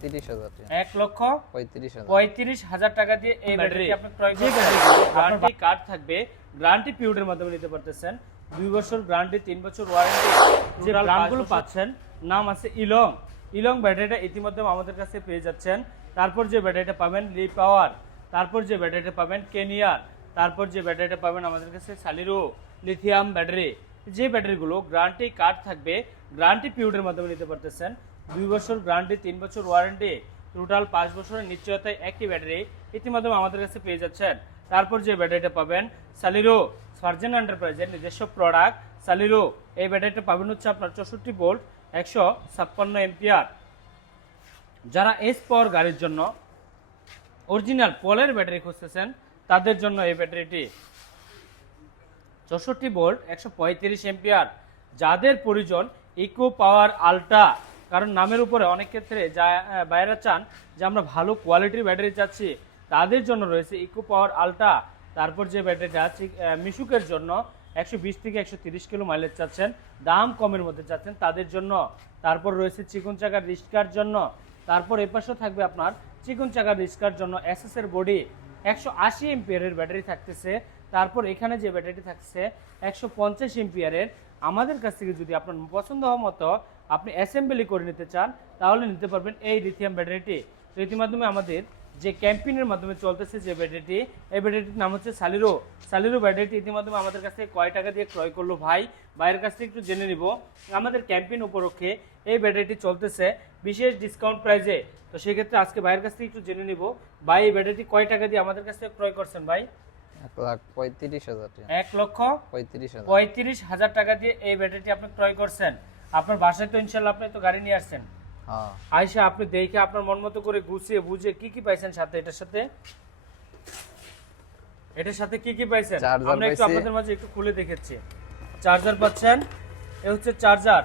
35,000 টাকা। 1,35,000 টাকা দিয়ে এই ব্যাটারি আপনি ক্রয় করতে গ্যারান্টি কার্ড থাকবে, গ্যারান্টি পিরিয়ডের মাধ্যমে নিতে পারতেছেন। 2 বছর গ্যারান্টি, 3 বছর ওয়ারেন্টি। যে ব্র্যান্ডগুলো পাচ্ছেন নাম আছে ইলং। ইলং ব্যাটারিটা ইতিমধ্যে আমাদের কাছে পেয়ে যাচ্ছেন। তারপর যে ব্যাটারিটা পাবেন লি পাওয়ার, তারপর যে ব্যাটারিটা পাবেন কেনিয়ার, তারপর যে ব্যাটারিটা পাবেন আমাদের কাছে সালিরো লিথিয়াম ব্যাটারি। যে ব্যাটারিগুলো গ্যারান্টি কার্ড থাকবে, গ্যারান্টি পিরিয়ডের মাধ্যমে নিতে পারতেছেন। 2 বছর গ্যারান্টি, 3 বছর ওয়ারেন্টি, টোটাল 5 বছরের নিশ্চয়তায় একটি ব্যাটারি ইতিমধ্যে আমাদের কাছে পেয়ে যাচ্ছেন। তারপর যে ব্যাটারিটা পাবেন সালিরো সার্জেন এন্টারপ্রাইজের নিজস্ব প্রোডাক্ট সালিরো। এই ব্যাটারিটা পাবেন হচ্ছে আপনার 64 ভোল্ট 156 এম্পিয়ার। যারা এস পাওয়ার গাড়ির জন্য অরিজিনাল পলের ব্যাটারি খুঁজতেছেন তাদের জন্য এই ব্যাটারিটি 64 ভোল্ট 135 এম্পিয়ার। যাদের প্রয়োজন ইকো পাওয়ার আলট্রা, কারণ নামের উপরে অনেক ক্ষেত্রে যা বাইরে চান যে আমরা ভালো কোয়ালিটির ব্যাটারি চাচ্ছি, তাদের জন্য রয়েছে ইকো পাওয়ার আলট্রা। তারপর যে ব্যাটারিটা মিশুকের জন্য 120 থেকে 130 কিলো মাইলেজ চাচ্ছেন, দাম কমের মধ্যে চাচ্ছেন তাদের জন্য। তারপর রয়েছে চিকন চাকার রিস্কার জন্য। তারপর এ পাশেও থাকবে আপনার চিকন চাকার রিস্কার জন্য এসএস এর বডি 180 এম্পিয়ারের ব্যাটারি থাকতেছে। তারপর এখানে যে ব্যাটারিটি থাকছে 150 এম্পিয়ারের। আমাদের কাছ থেকে যদি আপনার পছন্দ হওয়ার মতো আপনি অ্যাসেম্বলি করে নিতে চান তাহলে নিতে পারবেন এই লিথিয়াম ব্যাটারিটি। তো ইতিমাধ্যমে আমাদের যে ক্যাম্পেইনের মাধ্যমে চলতেছে যে ব্যাটারিটি, এই ব্যাটারিটির নাম হচ্ছে সালিরো। সালিরো ব্যাটারিটি ইতিমধ্যে আমাদের কাছে কয় টাকা দিয়ে ক্রয় করলো ভাই, ভাইয়ের কাছ থেকে একটু জেনে নিব। আমাদের ক্যাম্পেইন উপলক্ষে এই ব্যাটারিটি চলতেছে বিশেষ ডিসকাউন্ট প্রাইসে। তো সেক্ষেত্রে আজকে ভাইয়ের কাছ থেকে একটু জেনে নিব, ভাই এই ব্যাটারিটি কয় টাকা দিয়ে আমাদের কাছ থেকে ক্রয় করছেন ভাই? 1,35,000 টাকা। 1,35,000 টাকা দিয়ে এই ব্যাটারিটি আপনি ক্রয় করছেন। আপনার বাসায় তো ইনশাল্লাহ আপনি তো গাড়ি নিয়ে আসছেন। হ্যাঁ, আয়শা আপনি দেখে আপনার মন মতো করে গুছিয়ে বুঝে কি কি পাইছেন সাথে, এটার সাথে কি কি পাইছেন আমরা একটু আপনাদের মাঝে একটু খুলে দেখেছি। চার্জার পাচ্ছেন, এ হচ্ছে চার্জার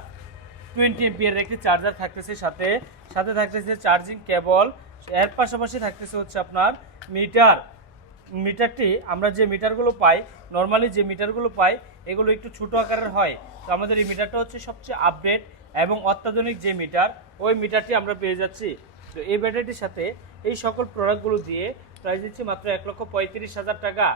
20 এম্পিয়ার একটি চার্জার থাকতেছে, সাথে সাথে থাকতেছে চার্জিং কেবল। এর পাশাপাশি থাকতেছে হচ্ছে আপনার মিটার। মিটারটি আমরা যে মিটারগুলো পাই, নর্মালি যে মিটারগুলো পাই এগুলো একটু ছোট আকারের হয়। তো আমাদের এই মিটারটা হচ্ছে সবচেয়ে আপডেট এবং অত্যাধুনিক যে মিটার, ওই মিটারটি আমরা পেয়ে যাচ্ছি। তো এই ব্যাটারিটির সাথে এই সকল প্রোডাক্টগুলো দিয়ে প্রাইস দিচ্ছি মাত্র 1,35,000 টাকা।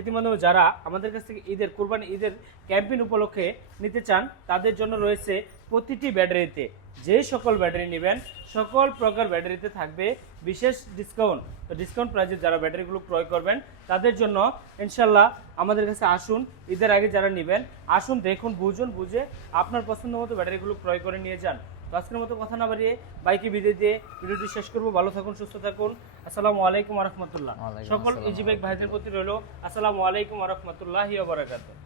ইতিমধ্যে যারা আমাদের কাছ থেকে ঈদের কুরবানি ঈদের ক্যাম্পেইন উপলক্ষে নিতে চান তাদের জন্য রয়েছে প্রতিটি ব্যাটারিতে, যে সকল ব্যাটারি নেবেন সকল প্রকার ব্যাটারিতে থাকবে বিশেষ ডিসকাউন্ট। তো ডিসকাউন্ট প্রাইসে যারা ব্যাটারিগুলো ক্রয় করবেন তাদের জন্য ইনশাল্লাহ আমাদের কাছে আসুন। ঈদের আগে যারা নেবেন আসুন, দেখুন, বুঝুন, বুঝে আপনার পছন্দ মতো ব্যাটারিগুলো ক্রয় করে নিয়ে যান। তো আজকের মতো কথা না বাড়িয়ে বাইকে বিদায় দিয়ে ভিডিওটি শেষ করবো। ভালো থাকুন, সুস্থ থাকুন। আসসালামু আলাইকুম ওয়া রাহমাতুল্লাহ। সকল ইজি বাইক ভাইদের প্রতি রইল আসসালামু আলাইকুম ওয়া রাহমাতুল্লাহি ওয়া বারাকাতুহু।